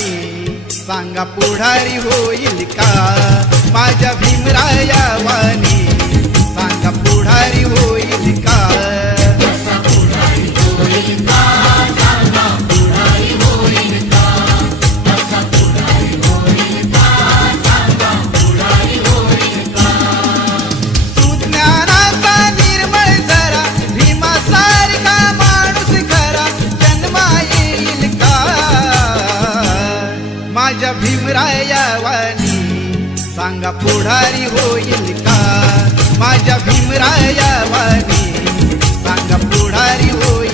वाणी सांगा पुढारी होईल का? माझ्या भीमराया वाणी सांगा पुढारी होईल का? सुज्ञानाचा निर्मळ झरा भीमासारखा माणूस खरा जन्मा येईल का? माझ्या भीमराया वाणी सांगा पुढारी होईल का? माझ्या भीमराया वाणी सांगा पुढारी होईल